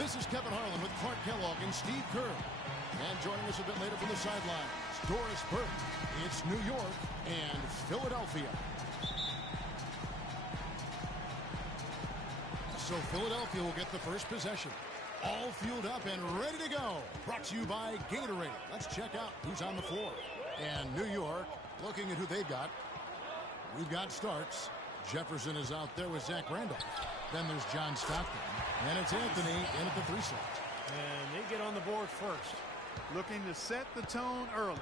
This is Kevin Harlan with Clark Kellogg and Steve Kerr. And joining us a bit later from the sidelines, Doris Burke. It's New York and Philadelphia. So Philadelphia will get the first possession. All fueled up and ready to go. Brought to you by Gatorade. Let's check out who's on the floor. And New York, looking at who they've got. We've got Starks. Jefferson is out there with Zach Randolph. Then there's John Stockton. And it's Anthony in at the 3 slot. And they get on the board first. Looking to set the tone early.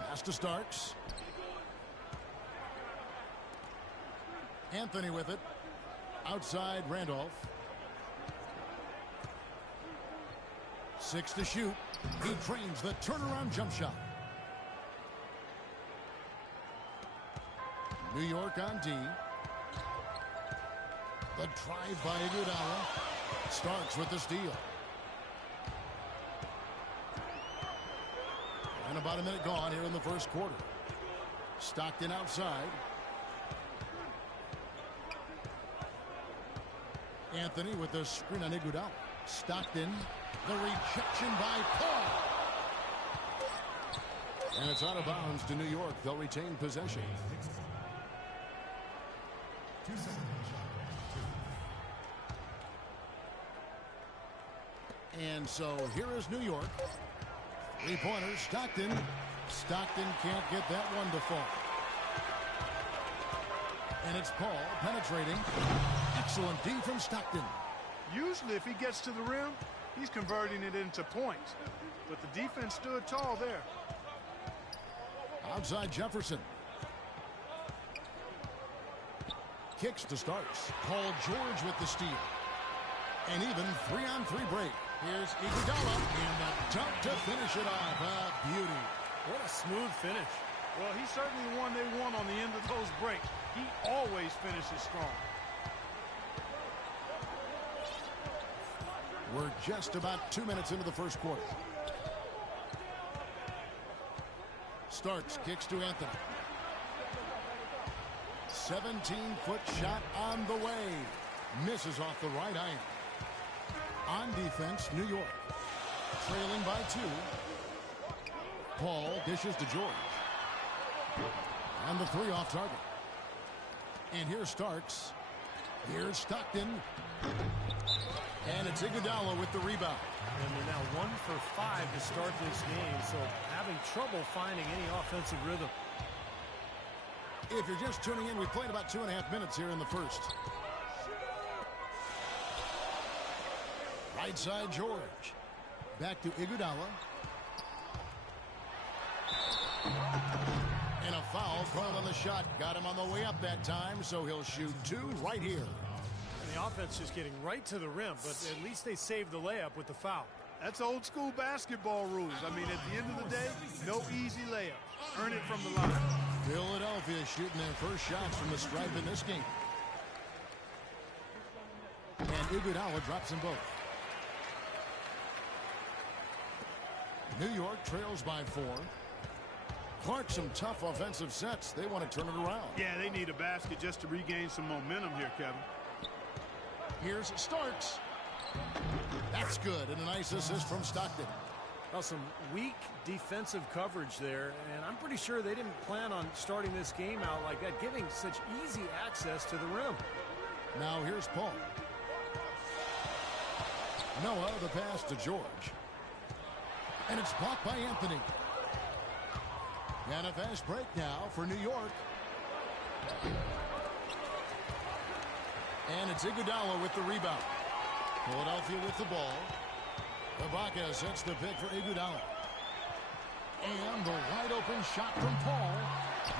Pass to Starks. Anthony with it. Outside Randolph. 6 to shoot. He trains the turnaround jump shot. New York on D. The drive by Iguodala. Starks with the steal. And about a minute gone here in the first quarter. Stockton outside. Anthony with the screen on Iguodala. Stockton. The rejection by Paul. And it's out of bounds to New York. They'll retain possession. And so here is New York. 3-pointer, Stockton. Stockton can't get that one to fall. And it's Paul penetrating. Excellent D from Stockton. Usually if he gets to the rim, he's converting it into points. But the defense stood tall there. Outside Jefferson. Kicks to Starks. Paul George with the steal. And even 3-on-3 break. Here's Iguodala in the dunk to finish it off. Beauty. What a smooth finish. Well, he's certainly the one they want on the end of those breaks. He always finishes strong. We're just about 2 minutes into the first quarter. Starks kicks to Anthony. 17-foot shot on the way. Misses off the right iron. On defense, New York. Trailing by 2. Paul dishes to George. And the 3 off target. And here's Starks. Here's Stockton. And it's Iguodala with the rebound. And they're now 1 for 5 to start this game, so having trouble finding any offensive rhythm. If you're just tuning in, we played about 2.5 minutes here in the first. Right side, George. Back to Iguodala. And a foul called on the shot. Got him on the way up that time, so he'll shoot 2 right here. And the offense just getting right to the rim, but at least they saved the layup with the foul. That's old school basketball rules. I mean, at the end of the day, no easy layups. Earn it from the line. Philadelphia shooting their first shots from the stripe in this game. And Iguodala drops them both. New York trails by 4. Clark, some tough offensive sets. They want to turn it around. Yeah, they need a basket just to regain some momentum here, Kevin. Here's Starks. That's good, and a nice assist from Stockton. Well, some weak defensive coverage there, and I'm pretty sure they didn't plan on starting this game out like that, giving such easy access to the rim. Now here's Paul. Noah, the pass to George. And it's blocked by Anthony. And a fast break now for New York. And it's Iguodala with the rebound. Philadelphia with the ball. Ibaka sets the pick for Iguodala. And the wide open shot from Paul.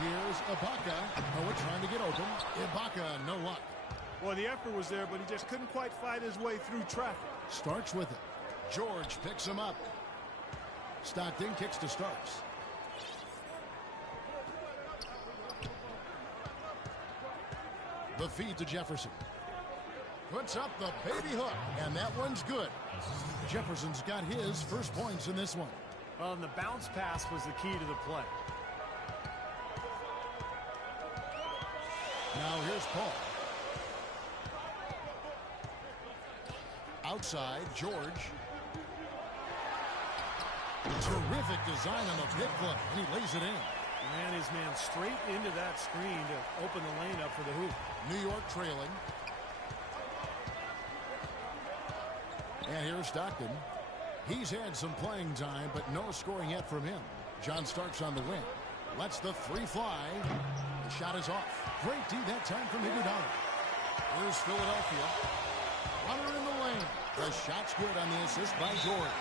Here's Ibaka. Oh, we're trying to get open. Ibaka, no luck. Well, the effort was there, but he just couldn't quite fight his way through traffic. Starks with it. George picks him up. Stockton kicks to Starks. The feed to Jefferson. Puts up the baby hook, and that one's good. Jefferson's got his first points in this one. Well, and the bounce pass was the key to the play. Now here's Paul. Outside, George. Terrific design on the pick play, and he lays it in. Man, his man straight into that screen to open the lane up for the hoop. New York trailing. And here's Stockton. He's had some playing time, but no scoring yet from him. John Starks on the wing. Lets the three fly. The shot is off. Great D that time from Iguodala. Here's Philadelphia. Runner in the lane. The shot's good on the assist by George.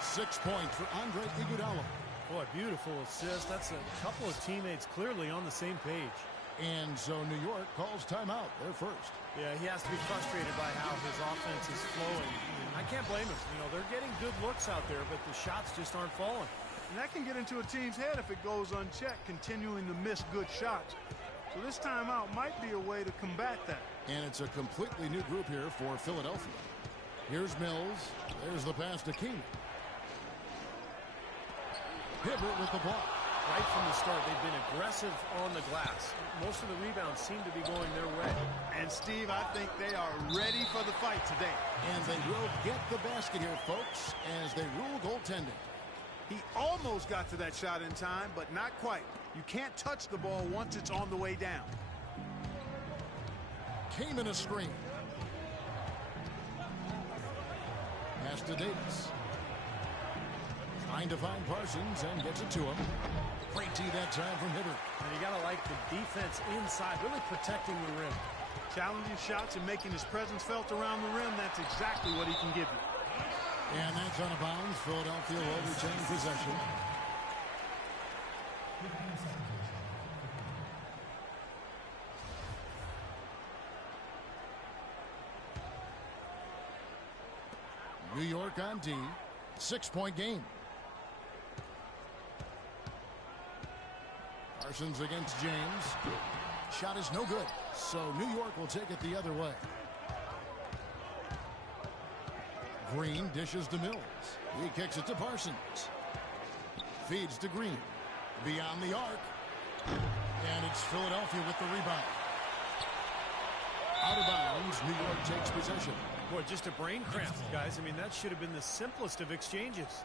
6 points for Andre Iguodala. Boy, beautiful assist. That's a couple of teammates clearly on the same page. And so New York calls timeout. They're first. Yeah, he has to be frustrated by how his offense is flowing. I can't blame him. You know, they're getting good looks out there, but the shots just aren't falling. And that can get into a team's head if it goes unchecked, continuing to miss good shots. So this timeout might be a way to combat that. And it's a completely new group here for Philadelphia. Here's Mills. There's the pass to King. Hibbert with the ball. Right from the start, they've been aggressive on the glass. Most of the rebounds seem to be going their way. And, Steve, I think they are ready for the fight today. And they will get the basket here, folks, as they rule goaltending. He almost got to that shot in time, but not quite. You can't touch the ball once it's on the way down. Came in a screen. Pass to Davis. Trying to find Parsons and gets it to him. Great tee that time from Hibbert. And you got to like the defense inside, really protecting the rim. Challenging shots and making his presence felt around the rim, that's exactly what he can give you. And that's out of bounds. Philadelphia will retain possession. New York on D. 6-point game. Parsons against James. Shot is no good. So New York will take it the other way. Green dishes to Mills. He kicks it to Parsons. Feeds to Green. Beyond the arc. And it's Philadelphia with the rebound. Out of bounds, New York takes possession. Boy, just a brain cramp, guys. I mean, that should have been the simplest of exchanges.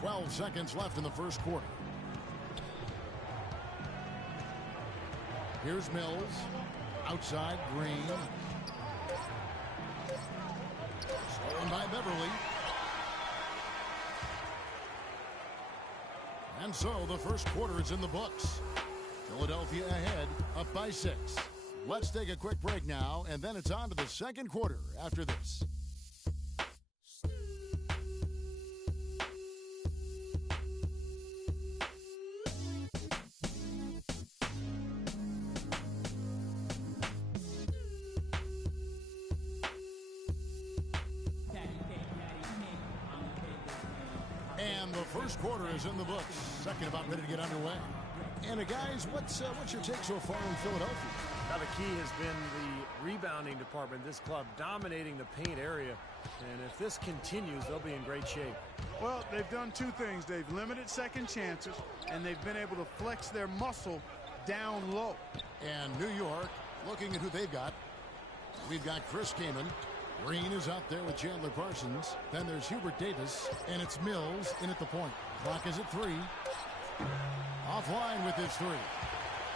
12 seconds left in the first quarter. Here's Mills. Outside, Green. Stolen by Beverly. And so the first quarter is in the books. Philadelphia ahead, up by 6. Let's take a quick break now, and then it's on to the second quarter after this. And the first quarter is in the books. Second about ready to get underway. And guys, what's your take so far in Philadelphia? Now the key has been the rebounding department. This club dominating the paint area. And if this continues, they'll be in great shape. Well, they've done two things. They've limited second chances, and they've been able to flex their muscle down low. And New York, looking at who they've got. We've got Chris Kaman. Green is out there with Chandler Parsons. Then there's Hubert Davis, and it's Mills in at the point. Clock is at 3. Offline with his 3.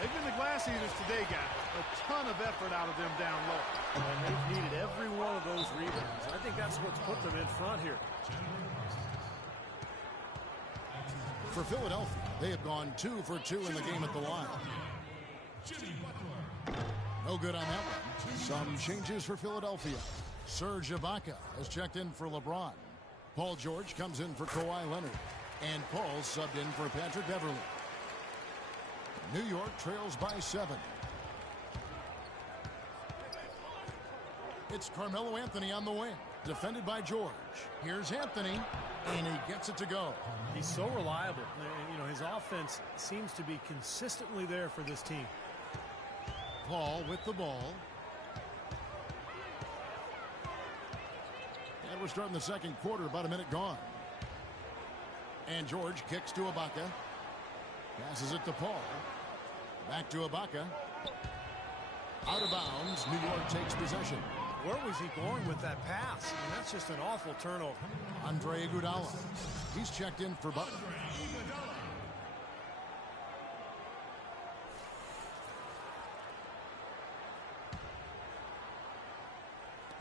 They've been the glass eaters today, guys. A ton of effort out of them down low. And they've needed every one of those rebounds. I think that's what's put them in front here. For Philadelphia, they have gone 2 for 2 in the game at the line. No good on that one. Some changes for Philadelphia. Serge Ibaka has checked in for LeBron. Paul George comes in for Kawhi Leonard. And Paul subbed in for Patrick Beverly. New York trails by 7. It's Carmelo Anthony on the wing, defended by George. Here's Anthony, and he gets it to go. He's so reliable. You know, his offense seems to be consistently there for this team. Paul with the ball. And we're starting the second quarter, about a minute gone. And George kicks to Ibaka. Passes it to Paul. Back to Ibaka. Out of bounds. New York takes possession. Where was he going with that pass? I mean, that's just an awful turnover. Andre Iguodala. He's checked in for Butler.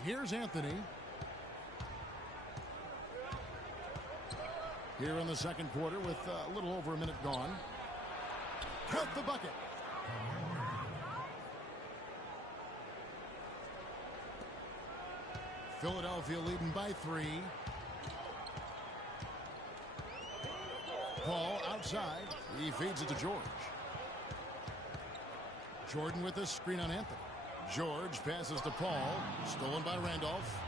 Here's Anthony. Here in the second quarter with a little over a minute gone. Cut the bucket. Philadelphia leading by 3. Paul outside. He feeds it to George. Jordan with a screen on Anthony. George passes to Paul. Stolen by Randolph.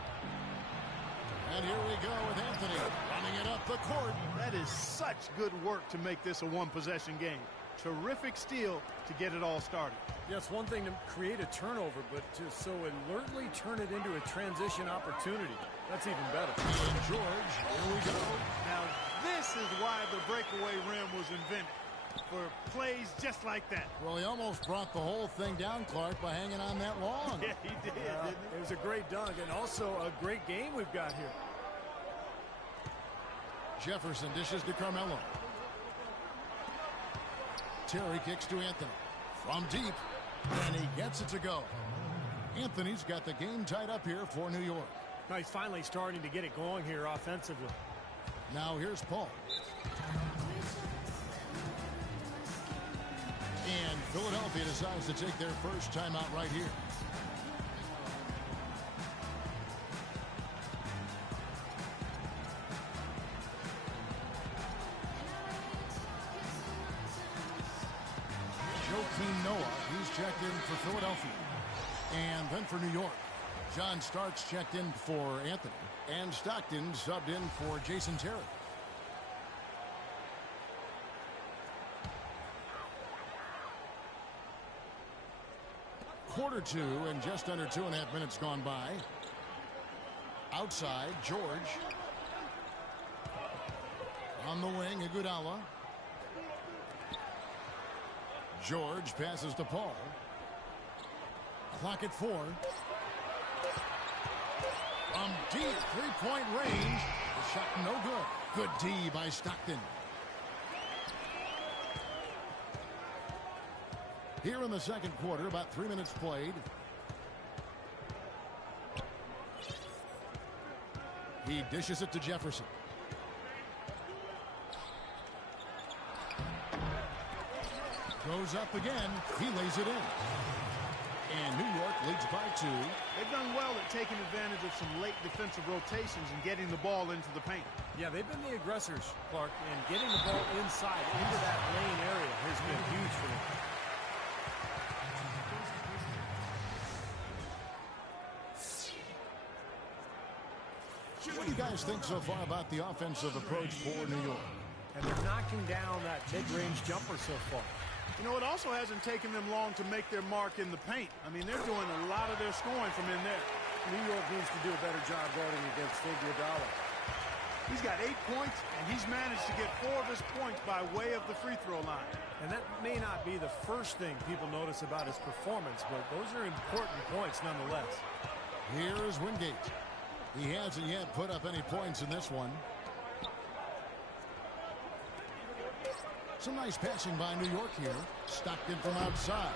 And here we go with Anthony running it up the court. That is such good work to make this a one-possession game. Terrific steal to get it all started. Yeah, it's one thing to create a turnover, but to so alertly turn it into a transition opportunity, that's even better. And George, here we go. Now, this is why the breakaway rim was invented, for plays just like that. Well, he almost brought the whole thing down, Clark, by hanging on that long. Yeah, he did, didn't he? It was a great dunk and also a great game we've got here. Jefferson dishes to Carmelo. Terry kicks to Anthony. From deep, and he gets it to go. Anthony's got the game tied up here for New York. Now he's finally starting to get it going here offensively. Now here's Paul. And Philadelphia decides to take their first timeout right here. Joakim Noah, he's checked in for Philadelphia. And then for New York, John Starks checked in for Anthony. And Stockton subbed in for Jason Terry. Quarter 2 and just under 2.5 minutes gone by. Outside, George. On the wing, Iguodala. George passes to Paul. Clock at 4. From deep three-point range. The shot no good. Good D by Stockton. Here in the second quarter, about 3 minutes played. He dishes it to Jefferson. Goes up again. He lays it in. And New York leads by 2. They've done well at taking advantage of some late defensive rotations and getting the ball into the paint. Yeah, they've been the aggressors, Clark, and getting the ball inside into that lane area has been huge for them. What do you guys think so far about the offensive approach for New York? And they're knocking down that mid-range jumper so far. You know, it also hasn't taken them long to make their mark in the paint. I mean, they're doing a lot of their scoring from in there. New York needs to do a better job guarding against Iguodala. He's got 8 points, and he's managed to get 4 of his points by way of the free throw line. And that may not be the first thing people notice about his performance, but those are important points nonetheless. Here is Wingate. He hasn't yet put up any points in this one. Some nice passing by New York here. Stockton from outside.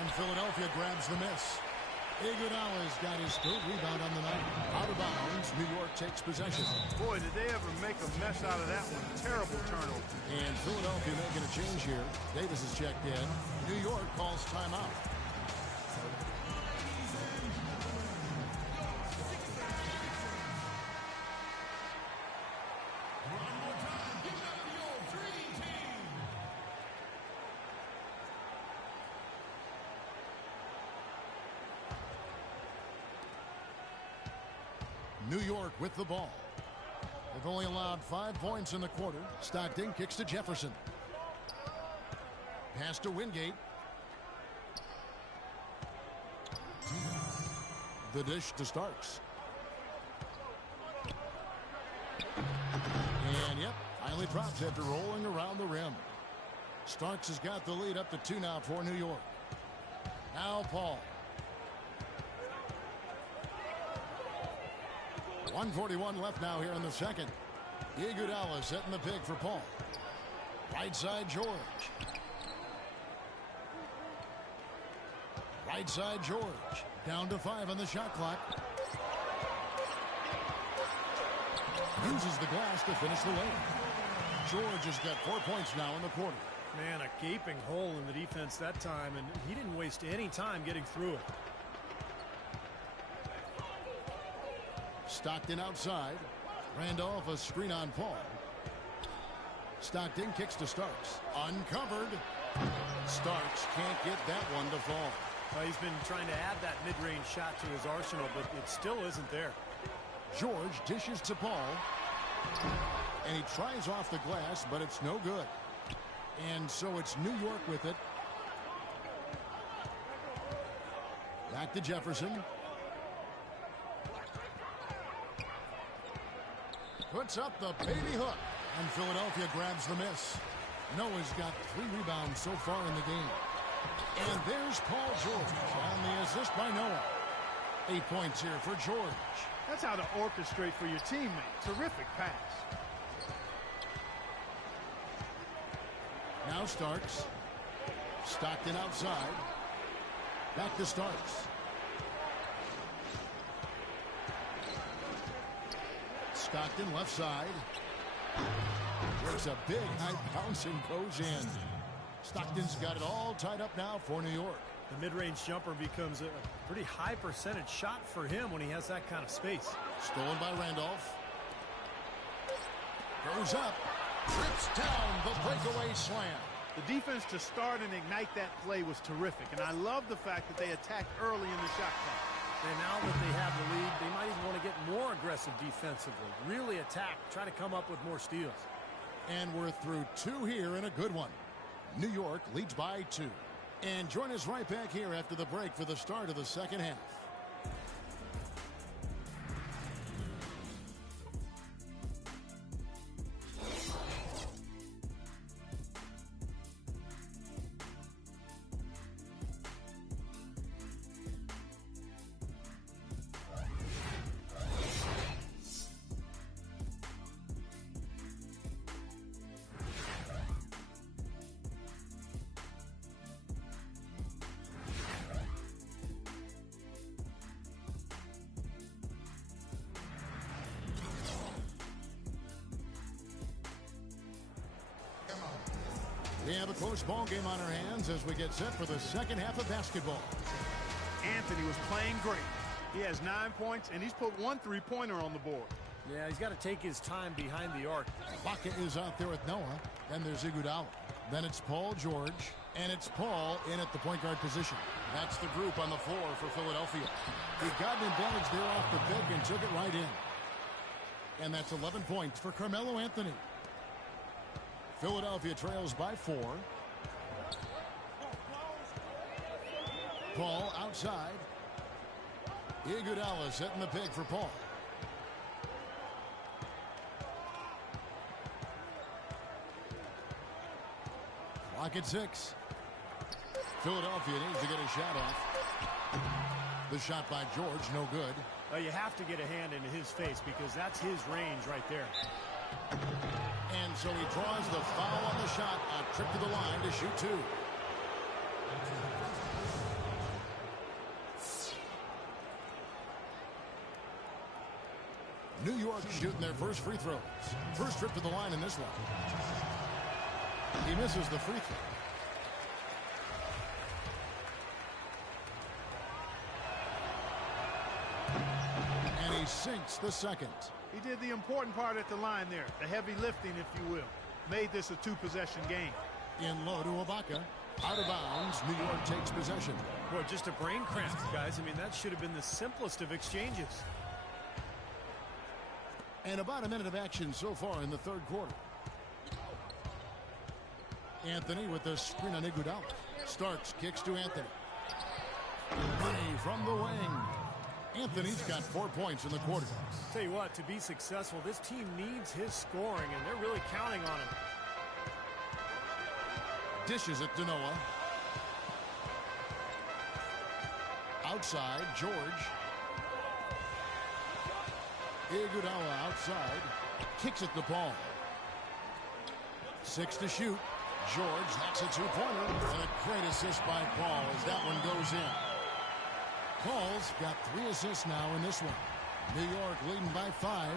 And Philadelphia grabs the miss. Iguodala's got his third rebound on the night. Out of bounds, New York takes possession. Boy, did they ever make a mess out of that one. Terrible turnover. And Philadelphia making a change here. Davis is checked in. New York calls timeout. New York with the ball. They've only allowed 5 points in the quarter. Stockton kicks to Jefferson. Pass to Wingate. The dish to Starks. And yep, finally drops after rolling around the rim. Starks has got the lead up to 2 now for New York. Now Paul. 1:41 left now here in the second. Iguodala setting the pick for Paul. Right side, George. Right side, George. Down to 5 on the shot clock. Uses the glass to finish the way. George has got 4 points now in the quarter. Man, a gaping hole in the defense that time, and he didn't waste any time getting through it. Stockton outside. Randolph a screen on Paul. Stockton kicks to Starks. Uncovered. Starks can't get that one to fall. Well, he's been trying to add that mid-range shot to his arsenal, but it still isn't there. George dishes to Paul. And he tries off the glass, but it's no good. And so it's New York with it. Back to Jefferson. Puts up the baby hook. And Philadelphia grabs the miss. Noah's got 3 rebounds so far in the game. And there's Paul George on the assist by Noah. 8 points here for George. That's how to orchestrate for your teammate. Terrific pass. Now Starks. Stockton outside. Back to Starks. Stockton left side. Works a big high bounce and goes in. Stockton's got it all tied up now for New York. The mid-range jumper becomes a pretty high percentage shot for him when he has that kind of space. Stolen by Randolph. Goes up. Trips down the breakaway slam. The defense to start and ignite that play was terrific, and I love the fact that they attacked early in the shot clock. And now that they have the lead, they might even want to get more aggressive defensively. Really attack, try to come up with more steals. And we're through 2 here in a good one. New York leads by 2. And join us right back here after the break for the start of the second half. We have a close ball game on our hands as we get set for the second half of basketball. Anthony was playing great. He has 9 points, and he's put 1 3-pointer on the board. Yeah, he's got to take his time behind the arc. Bucket is out there with Noah. Then there's Iguodala. Then it's Paul George, and it's Paul in at the point guard position. That's the group on the floor for Philadelphia. He got an advantage there off the pick and took it right in. And that's 11 points for Carmelo Anthony. Philadelphia trails by 4. Paul outside. Iguodala setting the pick for Paul. Clock at 6. Philadelphia needs to get a shot off. The shot by George, no good. Well, you have to get a hand into his face because that's his range right there. And so he draws the foul on the shot. A trip to the line to shoot 2. New York shooting their first free throws. First trip to the line in this one. He misses the free throw. And he sinks the second. He did the important part at the line there, the heavy lifting, if you will. Made this a 2-possession game. In low to Ibaka. Out of bounds, New York takes possession. Boy, just a brain cramp, guys. I mean, that should have been the simplest of exchanges. And about a minute of action so far in the third quarter. Anthony with the screen on Iguodala. Starks kicks to Anthony. Money from the wing. Anthony's got 4 points in the quarter. Tell you what, to be successful, this team needs his scoring, and they're really counting on him. Dishes it to Noah. Outside, George. Iguodala outside. Kicks at the ball. 6 to shoot. George, that's a two-pointer. And a great assist by Paul as that one goes in. Paul's got 3 assists now in this one. New York leading by 5.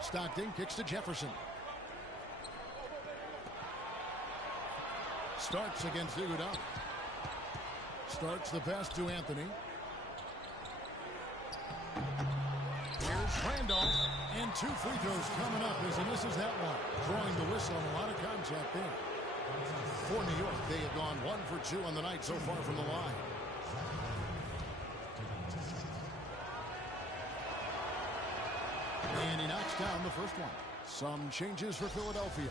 Stockton kicks to Jefferson. Starks against Iguodala. Starks the pass to Anthony. Here's Randolph. And 2 free throws coming up as he misses that one. Drawing the whistle and a lot of contact there. For New York, they have gone 1 for 2 on the night so far from the line. And he knocks down the first one. Some changes for Philadelphia.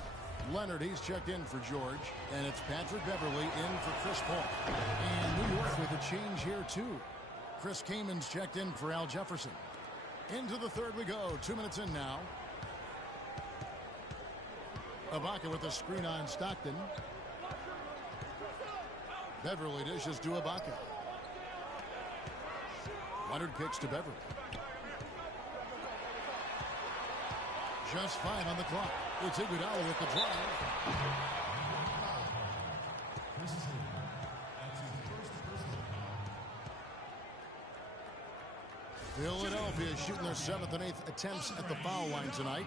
Leonard, he's checked in for George. And it's Patrick Beverley in for Chris Paul. And New York with a change here, too. Chris Kamen's checked in for Al Jefferson. Into the third we go. 2 minutes in now. Ibaka with a screen on Stockton. Beverley dishes to Ibaka. Leonard kicks to Beverley. Just 5 on the clock. It's Iguodala with the drive. Philadelphia shooting their 7th and 8th attempts at the foul line tonight.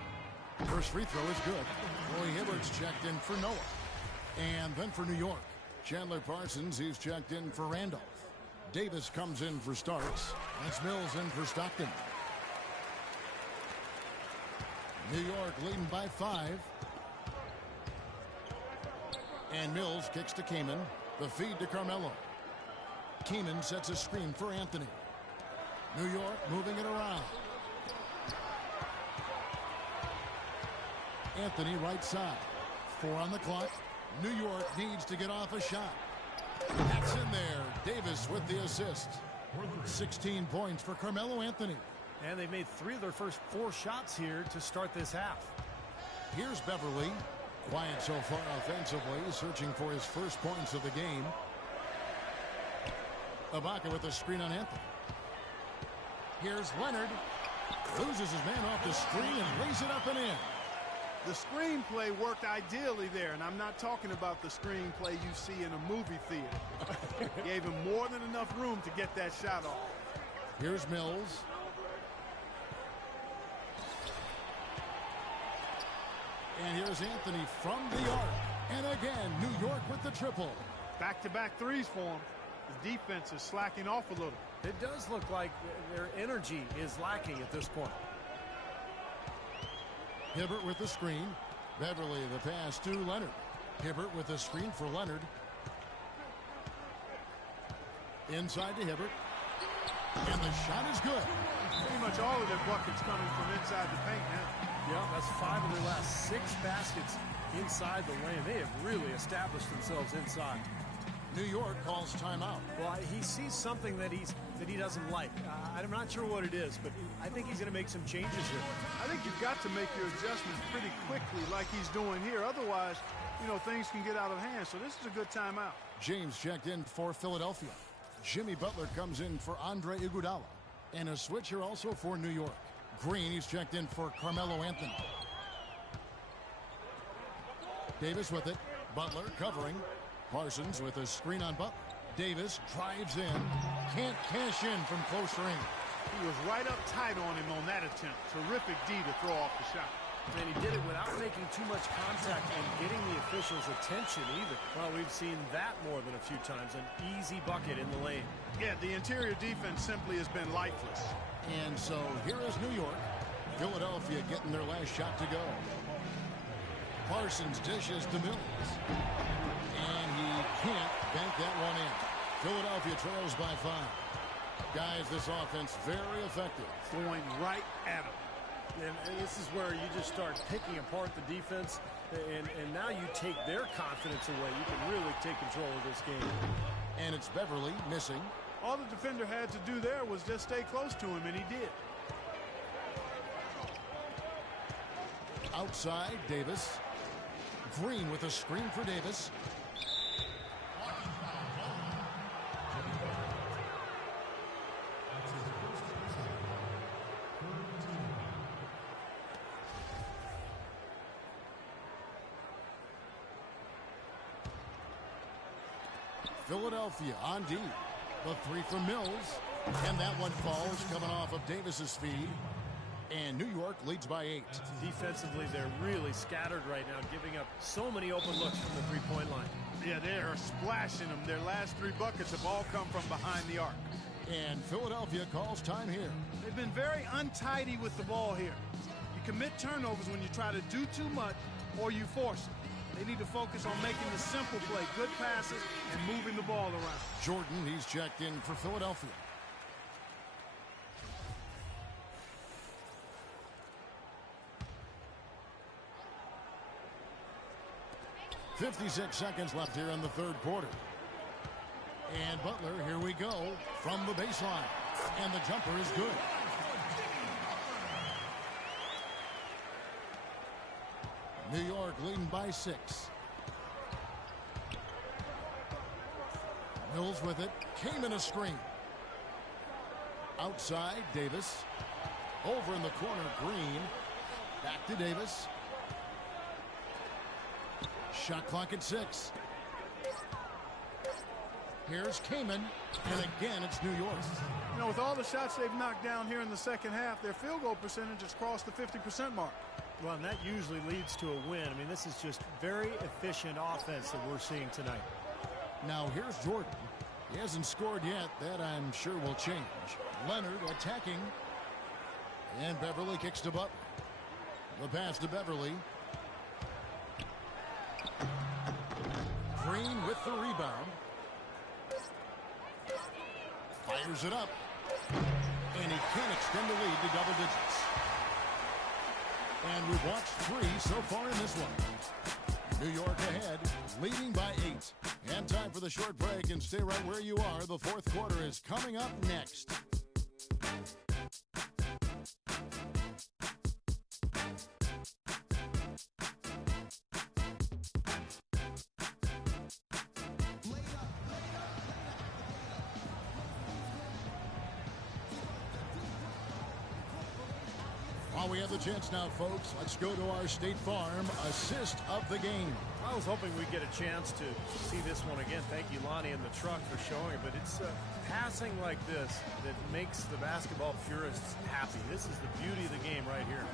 First free throw is good. Roy Hibbert's checked in for Noah. And then for New York, Chandler Parsons, he's checked in for Randolph. Davis comes in for Starks. That's Mills in for Stockton. New York leading by 5. And Mills kicks to Kaman. The feed to Carmelo. Kaman sets a screen for Anthony. New York moving it around. Anthony right side. 4 on the clock. New York needs to get off a shot. That's in there. Davis with the assist. 16 points for Carmelo Anthony. And they've made 3 of their first 4 shots here to start this half. Here's Beverley. Quiet so far offensively, searching for his first points of the game. Ibaka with a screen on Anthony. Here's Leonard. Loses his man off the screen and lays it up and in. The screenplay worked ideally there, and I'm not talking about the screenplay you see in a movie theater. Gave him more than enough room to get that shot off. Here's Mills. And here's Anthony from the arc. And again, New York with the triple. Back-to-back threes for him. The defense is slacking off a little. It does look like their energy is lacking at this point. Hibbert with the screen. Beverley the pass to Leonard. Hibbert with the screen for Leonard. Inside to Hibbert. And the shot is good. Pretty much all of their buckets coming from inside the paint now. Yeah, that's 5 of their last 6 baskets inside the lane. They have really established themselves inside. New York calls timeout. Well, he sees something that he doesn't like. I'm not sure what it is, but I think he's going to make some changes here. I think you've got to make your adjustments pretty quickly like he's doing here. Otherwise, you know, things can get out of hand. So this is a good timeout. James checked in for Philadelphia. Jimmy Butler comes in for Andre Iguodala. And a switcher also for New York. Green, he's checked in for Carmelo Anthony. Davis with it. Butler covering. Parsons with a screen on Butler. Davis drives in. Can't cash in from close range. He was right up tight on him on that attempt. Terrific D to throw off the shot. And he did it without making too much contact and getting the officials' attention either. Well, we've seen that more than a few times. An easy bucket in the lane. Yeah, the interior defense simply has been lifeless. And so here is New York. Philadelphia getting their last shot to go. Parsons dishes to Mills. And he can't bank that one in. Philadelphia trails by 5. Guys, this offense very effective. Going right at him. And this is where you just start picking apart the defense, and now you take their confidence away. You can really take control of this game. And it's Beverley missing. All the defender had to do there was just stay close to him, and he did. Outside, Davis. Green with a screen for Davis. Philadelphia on D. The three from Mills. And that one falls coming off of Davis's feed. And New York leads by 8. Defensively, they're really scattered right now, giving up so many open looks from the three-point line. Yeah, they are splashing them. Their last 3 buckets have all come from behind the arc. And Philadelphia calls time here. They've been very untidy with the ball here. You commit turnovers when you try to do too much or you force it. They need to focus on making the simple play, good passes, and moving the ball around. Jordan, he's checked in for Philadelphia. "56 seconds left here in the third quarter. And Butler, here we go, from the baseline. And the jumper is good. New York leading by 6. Mills with it. Came in a screen. Outside, Davis. Over in the corner, Green. Back to Davis. Shot clock at 6. Here's Kaman, and again it's New York. You know, with all the shots they've knocked down here in the second half, their field goal percentage has crossed the 50% mark. Well, and that usually leads to a win. I mean, this is just very efficient offense that we're seeing tonight. Now here's Jordan. He hasn't scored yet. That I'm sure will change. Leonard attacking. And Beverly kicks to Butler. The pass to Beverly. Green with the rebound. Fires it up. And he can't extend the lead to double digits. And we've watched 3 so far in this one. New York ahead, leading by 8. And time for the short break, and stay right where you are. The fourth quarter is coming up next. While we have the chance now, folks, let's go to our State Farm assist of the game. I was hoping we'd get a chance to see this one again. Thank you, Lonnie, and the truck for showing it. But it's passing like this that makes the basketball purists happy. This is the beauty of the game right here.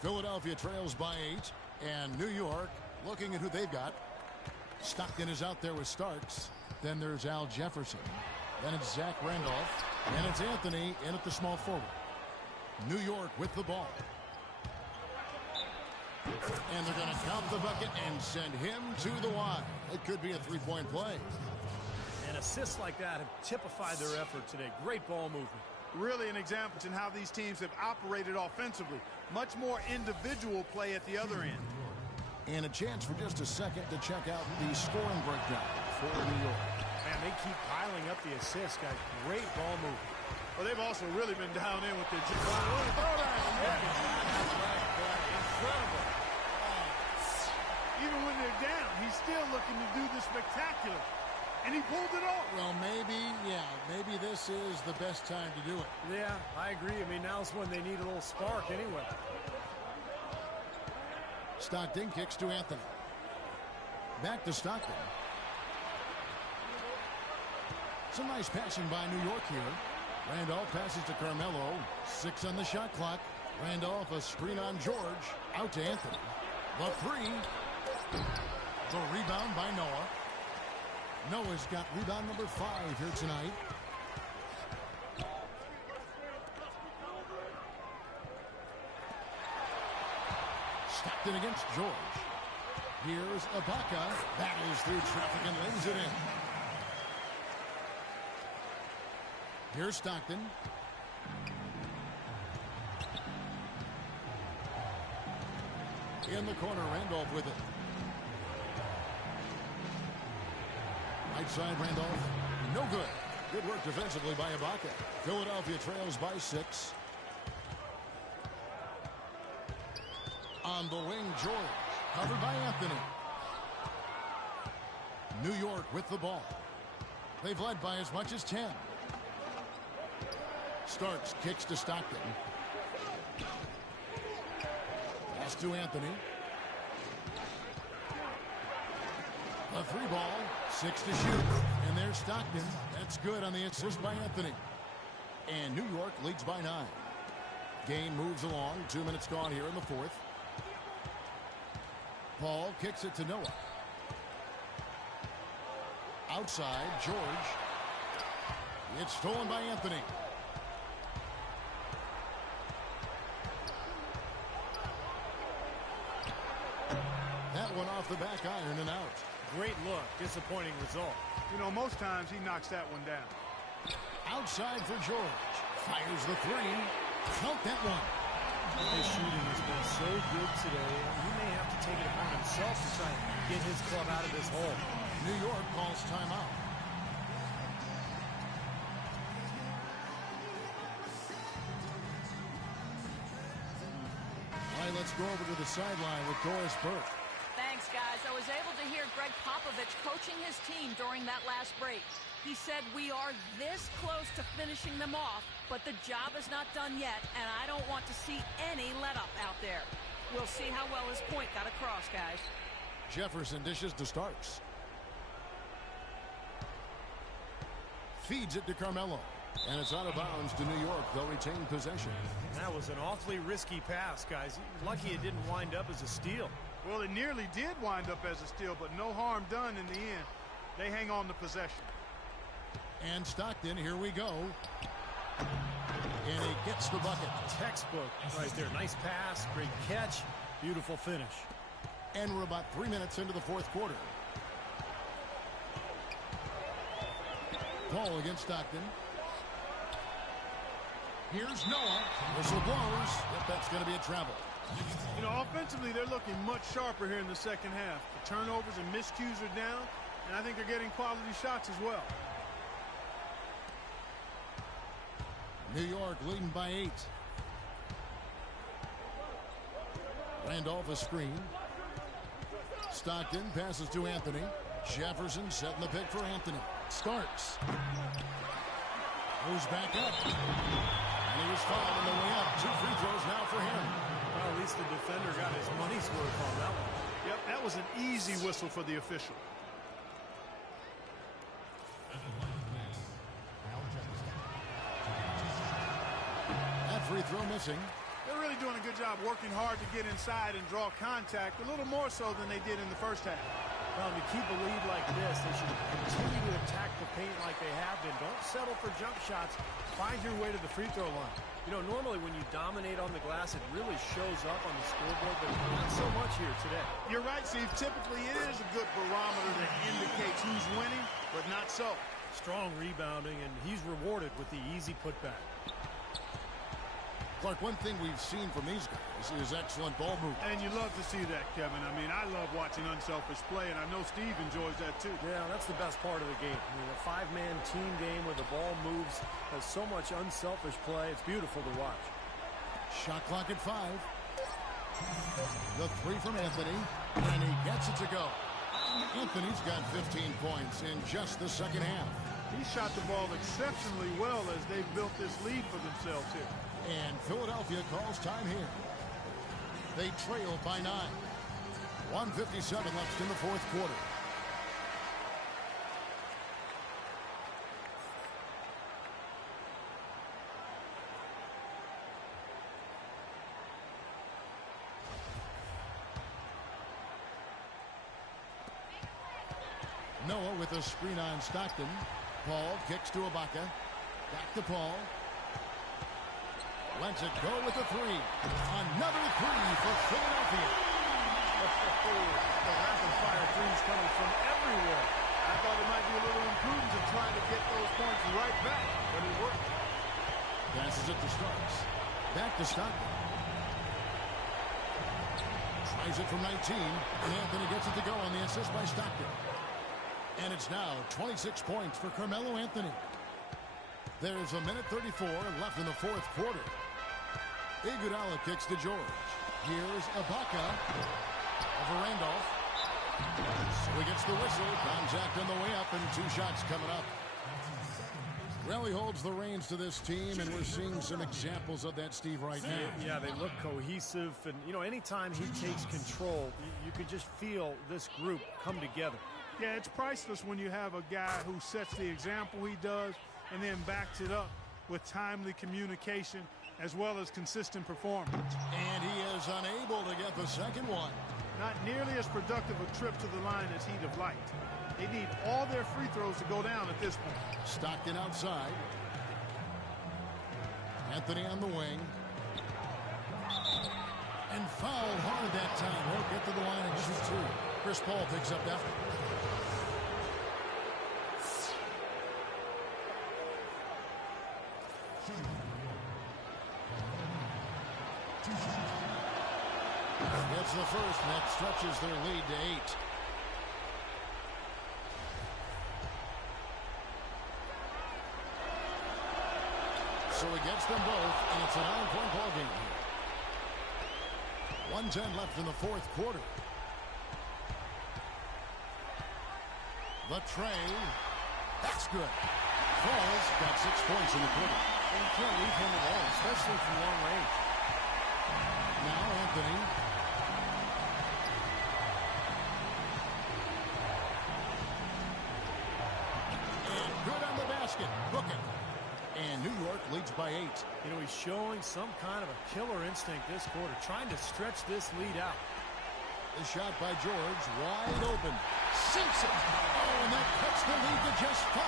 Philadelphia trails by 8, and New York looking at who they've got. Stockton is out there with Starks. Then there's Al Jefferson. Then it's Zach Randolph. And it's Anthony in at the small forward. New York with the ball. And they're going to count the bucket and send him to the line. It could be a three-point play. And assists like that have typified their effort today. Great ball movement. Really an example in how these teams have operated offensively. Much more individual play at the other end. And a chance for just a second to check out the scoring breakdown for New York. Man, they keep piling up the assists, guys. Great ball movement. Well, they've also really been down in with their throwdown. Incredible. Even when they're down, he's still looking to do the spectacular. And he pulled it off. Well, maybe this is the best time to do it. Yeah, I agree. I mean, now's when they need a little spark anyway. Stockton kicks to Anthony. Back to Stockton. Some nice passing by New York here. Randolph passes to Carmelo. 6 on the shot clock. Randolph, a screen on George. Out to Anthony. The 3. The rebound by Noah. Noah's got rebound number 5 here tonight. Stockton against George. Here's Ibaka. Battles through traffic and lays it in. Here's Stockton. In the corner, Randolph with it. Right side, Randolph. No good. Good work defensively by Ibaka. Philadelphia trails by 6. On the wing, George. Covered by Anthony. New York with the ball. They've led by as much as 10. Starks kicks to Stockton. Pass to Anthony. A 3 ball, 6 to shoot. And there's Stockton. That's good on the assist by Anthony. And New York leads by 9. Game moves along. 2 minutes gone here in the fourth. Paul kicks it to Noah. Outside, George. It's stolen by Anthony. That one off the back iron and out. Great look. Disappointing result. You know, most times he knocks that one down. Outside for George. Fires the 3. Count that one. His shooting has been so good today, he may have to take it upon himself to try and get his club out of this hole. New York calls timeout. All right, let's go over to the sideline with Doris Burke. Thanks, guys. I was able to hear Greg Popovich coaching his team during that last break. He said, we are this close to finishing them off, but the job is not done yet, and I don't want to see any let-up out there. We'll see how well his point got across, guys. Jefferson dishes to Starks. Feeds it to Carmelo. And it's out of bounds to New York. They'll retain possession. That was an awfully risky pass, guys. Lucky it didn't wind up as a steal. Well, it nearly did wind up as a steal, but no harm done in the end. They hang on to possession. And Stockton, here we go. And he gets the bucket. Textbook right there. Nice pass, great catch, beautiful finish. And we're about 3 minutes into the fourth quarter. Paul against Stockton. Here's Noah. Whistle blows. Yep, that's going to be a travel. You know, offensively, they're looking much sharper here in the second half. The turnovers and miscues are down, and I think they're getting quality shots as well. New York leading by 8. Randolph a screen. Stockton passes to Anthony. Jefferson setting the pick for Anthony. Starks. Moves back up. And he was fouled on the way up. 2 free throws now for him. Well, at least the defender got his money's worth on that one. Yep, that was an easy whistle for the official. That free throw missing. They're really doing a good job working hard to get inside and draw contact, a little more so than they did in the first half. Well, to keep a lead like this, they should continue to attack the paint like they have been. Don't settle for jump shots. Find your way to the free throw line. You know, normally when you dominate on the glass, it really shows up on the scoreboard, but not so much here today. You're right, Steve. Typically, it is a good barometer that indicates who's winning, but not so. Strong rebounding, and he's rewarded with the easy putback. Clark, one thing we've seen from these guys is excellent ball movement. And you love to see that, Kevin. I mean, I love watching unselfish play, and I know Steve enjoys that too. Yeah, that's the best part of the game. I mean, a 5-man team game where the ball moves, has so much unselfish play. It's beautiful to watch. Shot clock at 5. The 3 from Anthony, and he gets it to go. Anthony's got 15 points in just the second half. He shot the ball exceptionally well as they've built this lead for themselves here. And Philadelphia calls time here. They trail by 9. 1:57 left in the fourth quarter. Noah with a screen on Stockton. Paul kicks to Ibaka. Back to Paul. Lets it go with a 3. Another 3 for Philadelphia. The rapid-fire threes coming from everywhere. I thought it might be a little imprudent to try to get those points right back, but it worked. Passes it to Starks. Back to Stockton. Tries it from 19, and Anthony gets it to go on the assist by Stockton. And it's now 26 points for Carmelo Anthony. There's 1:34 left in the fourth quarter. Iguodala kicks to George. Here's Ibaka over Randolph. So he gets the whistle. Contact on the way up, and 2 shots coming up. Well, he holds the reins to this team, and we're seeing some examples of that, Steve, right now. Yeah, they look cohesive. And, you know, anytime he takes control, you could just feel this group come together. Yeah, it's priceless when you have a guy who sets the example he does and then backs it up with timely communication as well as consistent performance. And he is unable to get the second one. Not nearly as productive a trip to the line as he'd have liked. They need all their free throws to go down at this point. Stockton outside. Anthony on the wing. And fouled hard that time. Won't get to the line and shoot two. Chris Paul picks up that one. Gets the first, and that stretches their lead to 8. So he gets them both, and it's a 9-point ball game here. 1:10 left in the fourth quarter. The tray. That's good. Falls got 6 points in the quarter. And you can't leave him alone, especially from long range. Now Anthony. And good on the basket. Book it. And New York leads by 8. You know, he's showing some kind of a killer instinct this quarter, trying to stretch this lead out. The shot by George, wide open. Sinks it. Oh, and that cuts the lead to just 5.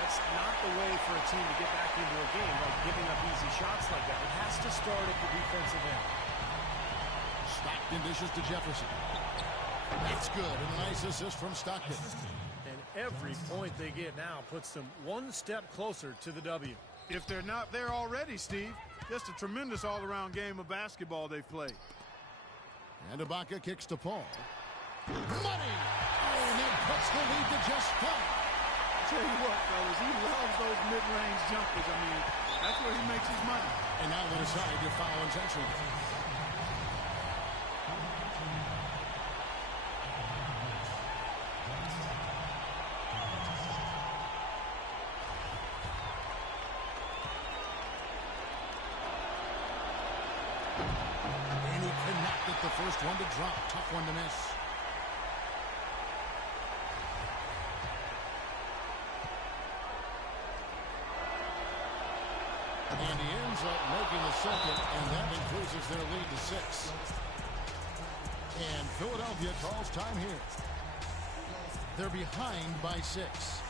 That's not the way for a team to get back into a game, like giving up easy shots like that. It has to start at the defensive end. Stockton dishes to Jefferson. It's good, and a nice assist from Stockton. And every point they get now puts them one step closer to the W. If they're not there already, Steve, just a tremendous all-around game of basketball they've played. And Ibaka kicks to Paul. Money! Oh, and that cuts the lead to just 5. Tell you what, fellas, he loves those mid-range jumpers. I mean, that's where he makes his money. And now they decide to foul intentionally. And he connected the first one to drop. Tough one to miss. And he ends up making the second, and that increases their lead to 6. And Philadelphia calls time here. They're behind by 6.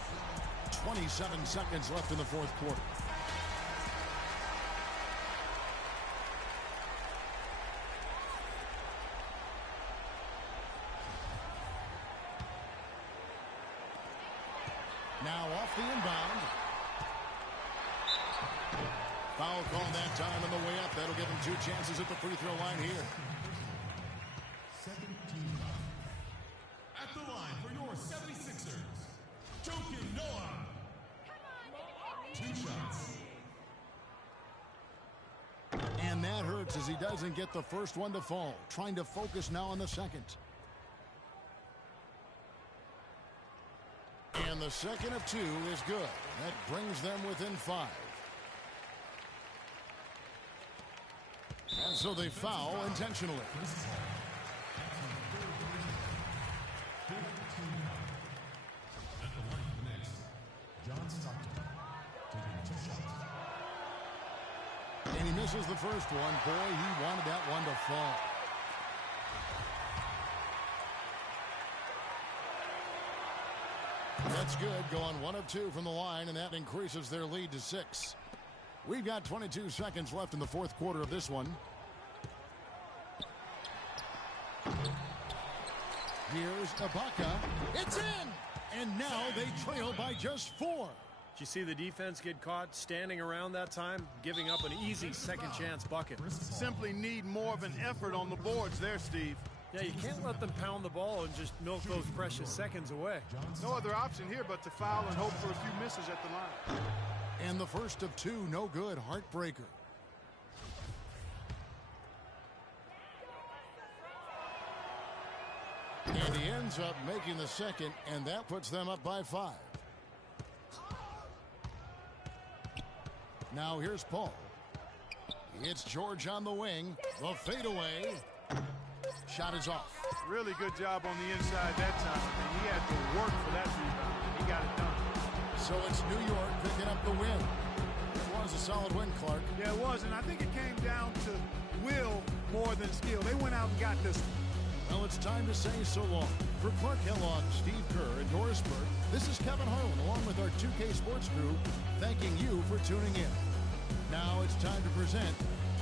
27 seconds left in the fourth quarter. Now off the inbound. Foul call that time on the way up. That'll give him 2 chances at the free throw line here. Second team at the line for your 76ers, Joakim Noah. 2 shots. And that hurts as he doesn't get the first one to fall. Trying to focus now on the second. And the second of 2 is good. That brings them within 5. And so they foul intentionally. At the line for the next, John Stockton, taking 2 shots. And he misses the first one. Boy, he wanted that one to fall. That's good. Going 1 of 2 from the line, and that increases their lead to 6. We've got 22 seconds left in the fourth quarter of this one. Here's Ibaka. It's in! And now they trail by just 4. Did you see the defense get caught standing around that time, giving up an easy second chance bucket? Simply need more of an effort on the boards there, Steve. Yeah, you can't let them pound the ball and just milk those precious seconds away. No other option here but to foul and hope for a few misses at the line. And the first of 2, no good. Heartbreaker. And he ends up making the second, and that puts them up by 5. Now here's Paul. It's George on the wing. The fadeaway. Shot is off. Really good job on the inside that time. And he had to work for that rebound, and he got it done. So it's New York picking up the win. It was a solid win, Clark. Yeah, it was, and I think it came down to will more than skill. They went out and got this one. Well, it's time to say so long. For Clark Kellogg, Steve Kerr, and Doris Burke, this is Kevin Harlan along with our 2K Sports crew thanking you for tuning in. Now it's time to present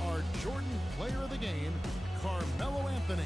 our Jordan Player of the Game, Carmelo Anthony.